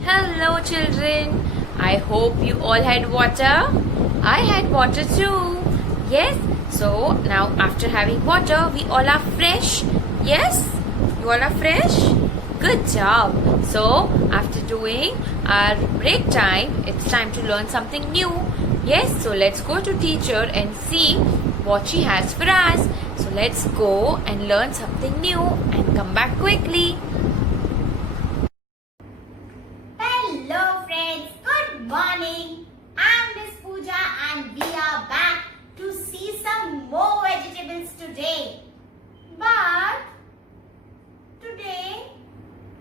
Hello, children. I hope you all had water. I had water too. Yes. So now, after having water, we all are fresh. Yes. You all are fresh. Good job. So after doing our break time, it's time to learn something new. Yes. So let's go to teacher and see what she has for us. So let's go and learn something new and come back quickly. Hello friends, good morning. I'm Miss Pooja and we are back to see some more vegetables today. But today,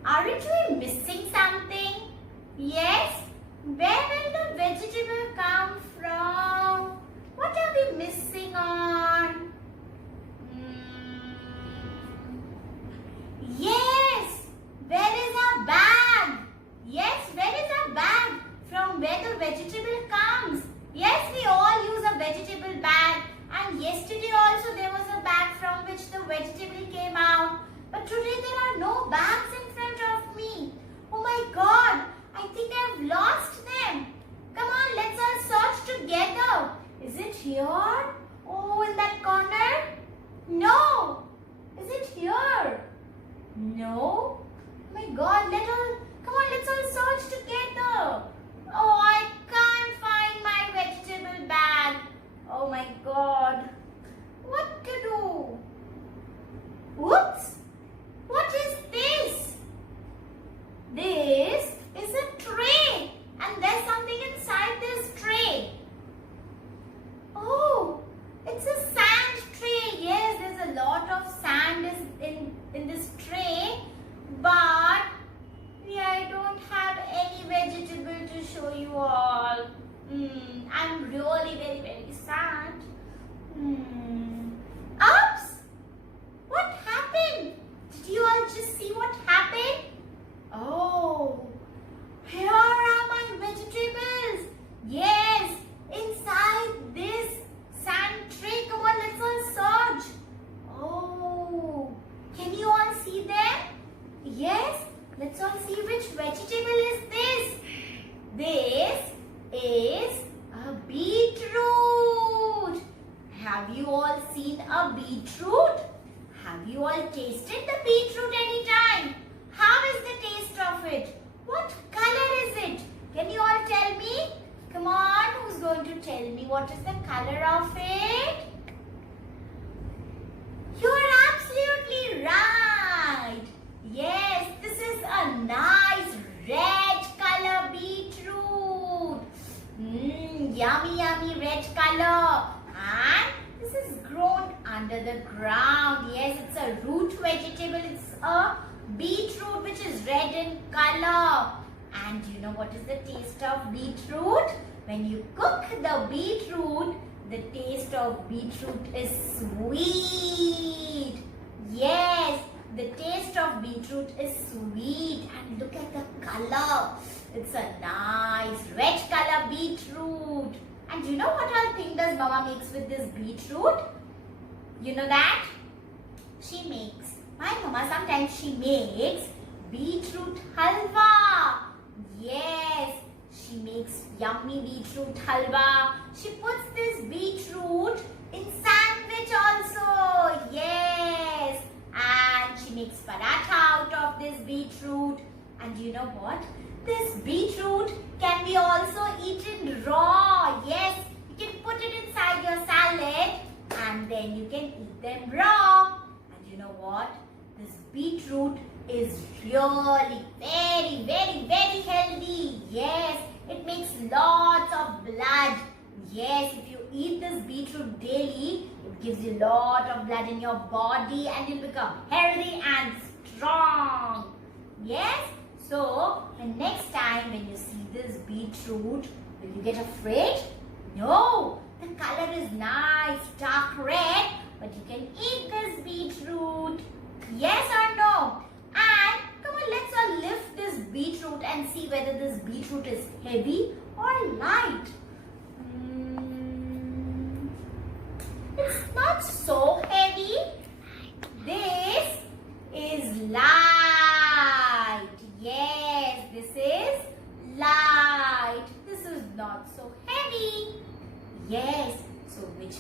aren't we missing something? Yes? Where will the vegetable come from? What are we missing on? Yes! Where is our bag? Yes, where is our bag from where the vegetable comes? Yes, we all use a vegetable bag, and yesterday also there was a bag from which the vegetable came out. But today there are no bags in front of me. Oh my God, I think I've lost them. Come on, let's all search together. Is it here? Oh, in that corner? No. Is it here? No. Oh my God, come on, let's all search together. Oh, I can't find my vegetable bag. Oh my God. What to do? Whoops. What is this? This is a tray. And there's something inside this tray. Oh, it's a sand tray. Yes, there's a lot of sand in this tray. But I don't have any vegetable to show you all. I'm really very sad. Oops! What happened? Did you all just see what happened? Oh, here are my vegetables. Yes, inside this sand tray. Come on, let's all search. Oh, can you all see them? Yes. Let's all see which vegetable is this. This is a beetroot. Have you all seen a beetroot? Have you all tasted the beetroot any time? How is the taste of it? What color is it? Can you all tell me? Come on, who's going to tell me what is the color of it? You're absolutely right. Yes, this is a nice red color beetroot. Yummy red color. And this is grown under the ground. Yes, it's a root vegetable. It's a beetroot which is red in color. And you know what is the taste of beetroot? When you cook the beetroot, the taste of beetroot is sweet. Yes. The taste of beetroot is sweet, and look at the color. It's a nice red color beetroot. And you know what all thing does Mama makes with this beetroot? You know that? My Mama sometimes she makes beetroot halwa. Yes, she makes yummy beetroot halwa. She puts this beetroot in sandwich also. Yes. And she makes paratha out of this beetroot. And you know what? This beetroot can be also eaten raw. Yes, you can put it inside your salad and then you can eat them raw. And you know what? This beetroot is really very healthy. Yes, it makes lots of blood. Yes, if you eat this beetroot daily, it gives you a lot of blood in your body and you'll become healthy and strong. Yes, so the next time when you see this beetroot, will you get afraid? No, the color is nice, dark red, but you can eat this beetroot. Yes or no? And come on, let's all lift this beetroot and see whether this beetroot is heavy or light. It's not so heavy. This is light. Yes, this is Yes. So which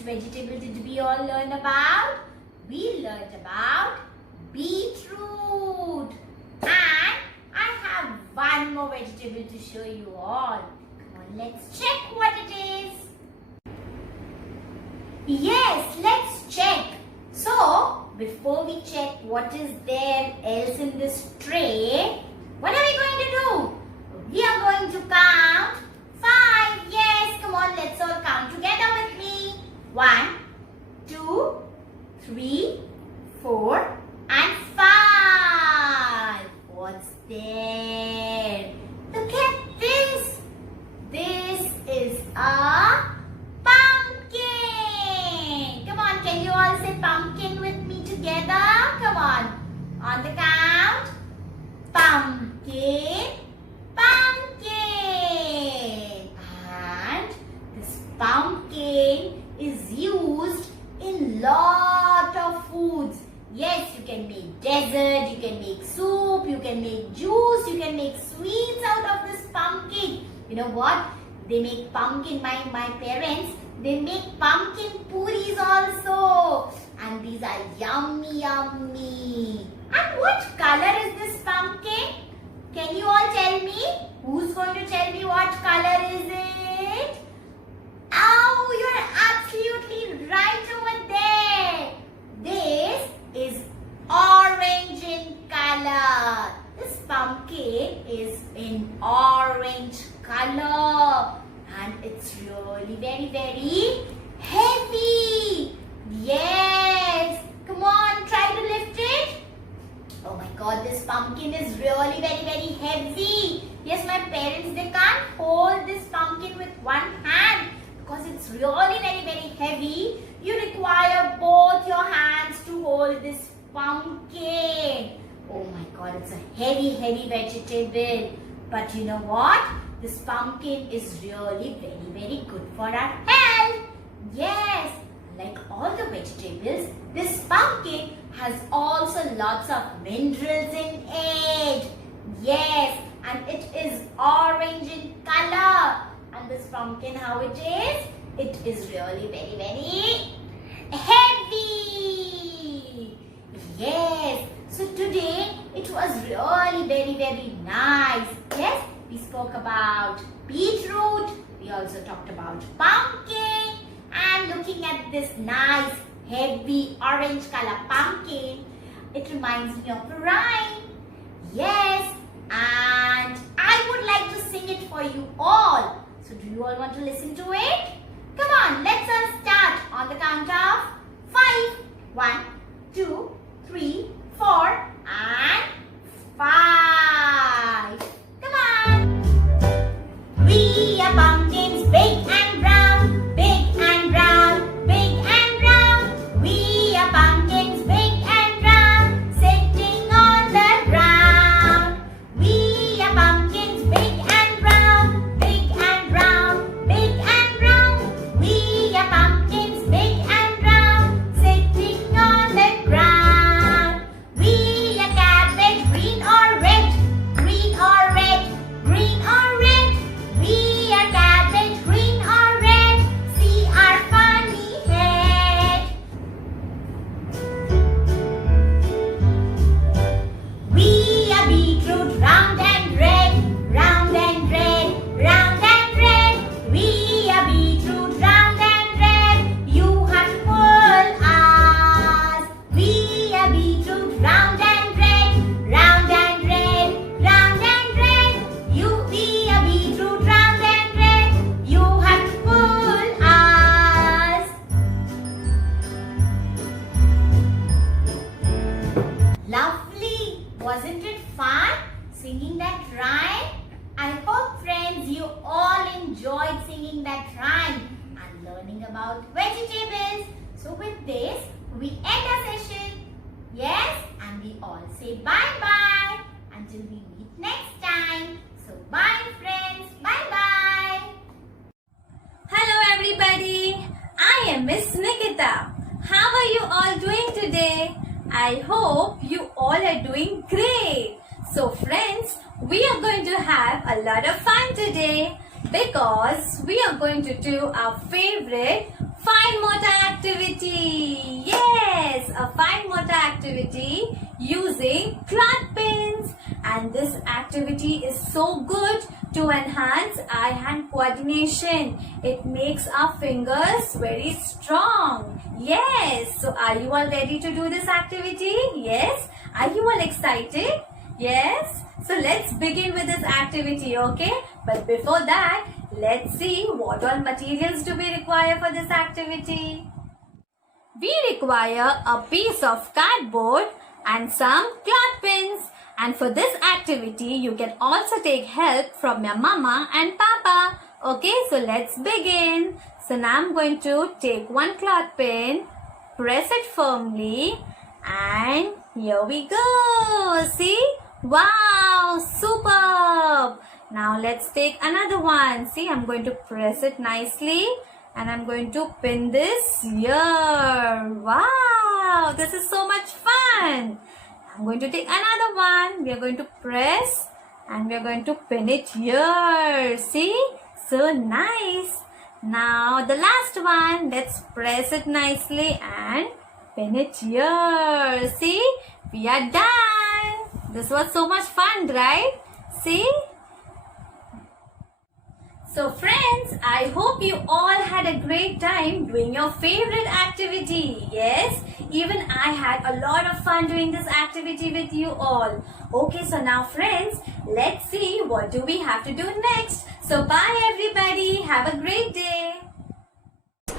vegetable did we all learn about? We learned about beetroot. And I have one more vegetable to show you all. Come on, let's check what it is. Yes, let's check. So, before we check what is there else in this tray, what are we going to do? We are going to count 5. Yes, come on, let's all count together with me. 1, 2, 3, 4 and 5. What's there? Look at this. This is a pumpkin. Come on, can you all say pumpkin with me together? Come on the count. Pumpkin, pumpkin. And this pumpkin is used in lot of foods. Yes, you can make dessert, you can make soup, you can make juice, you can make sweets out of this pumpkin. You know what? They make pumpkin, my parents, they make pumpkin puris also. And these are yummy, yummy. And what color is this pumpkin? Can you all tell me? Who's going to tell me what color is it? Oh, you're absolutely right over there. This is orange in color. This pumpkin is in orange color. And it's really very, very heavy. Yes. Come on, try to lift it. Oh my God, this pumpkin is really very, very heavy. Yes, my parents, they can't hold this pumpkin with one hand because it's really very, very heavy. You require both your hands to hold this pumpkin. Oh my God, it's a heavy, heavy vegetable. But you know what? This pumpkin is really very, very good for our health. Yes, like all the vegetables, this pumpkin has also lots of minerals in it. Yes, and it is orange in color. And this pumpkin, how it is? It is really very, very heavy. Yes, so today it was really very, very nice. Yes, we spoke about beetroot. We also talked about pumpkin. And looking at this nice, heavy orange color pumpkin, it reminds me of a rhyme. Yes, and I would like to sing it for you all. So do you all want to listen to it? Come on, let's all start on the count of 5. 1, 2, 3, 4 and 5. Come on. We are pumpkins, big and round, big and round, big and round. We are pumpkins, big and round, sitting on the ground. We are pumpkins, big and round, big and round, big and round. We are pumpkins, big and round, sitting on the ground. We are cabbage, green or red, green or red, green or red. We are cabbage, green or red. See our funny head. We are beetroot, round and red, round and red, round and red. We are beetroot, round and red. You have to pull us. We are beetroot, round and red, round and red, round and red. We are beetroot, round and red. You have to pull us. Lovely! Wasn't it fun singing that rhyme? I hope, friends, you all enjoyed singing that rhyme and learning about vegetables. So with this, we end our session. Yes, and we all say bye-bye until we meet next time. So bye, friends. Bye-bye. Hello everybody, I am Miss Nikita. How are you all doing today? I hope you all are doing great. So friends, we are going to have a lot of fun today. Because we are going to do our favorite fine motor activity. Yes, a fine motor activity using cloth pins. And this activity is so good to enhance eye-hand coordination. It makes our fingers very strong. Yes, so are you all ready to do this activity? Yes, are you all excited? Yes, so let's begin with this activity, okay? But before that, let's see what all materials do we require for this activity. We require a piece of cardboard and some cloth pins. And for this activity, you can also take help from your mama and papa. Okay, so let's begin. So now I'm going to take one cloth pin, press it firmly, and here we go. See? Wow, superb. Now let's take another one. See, I'm going to press it nicely and I'm going to pin this here. Wow, this is so much fun. I'm going to take another one. We are going to press and we are going to pin it here. See? So nice. Now the last one. Let's press it nicely and pin it here. See? We are done. This was so much fun, right? See? So friends, I hope you all had a great time doing your favorite activity. Yes, even I had a lot of fun doing this activity with you all. Okay, so now friends, let's see what do we have to do next. So bye everybody. Have a great day.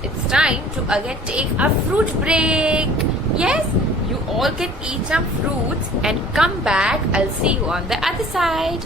It's time to again take a fruit break. Yes, you all can eat some fruits and come back. I'll see you on the other side.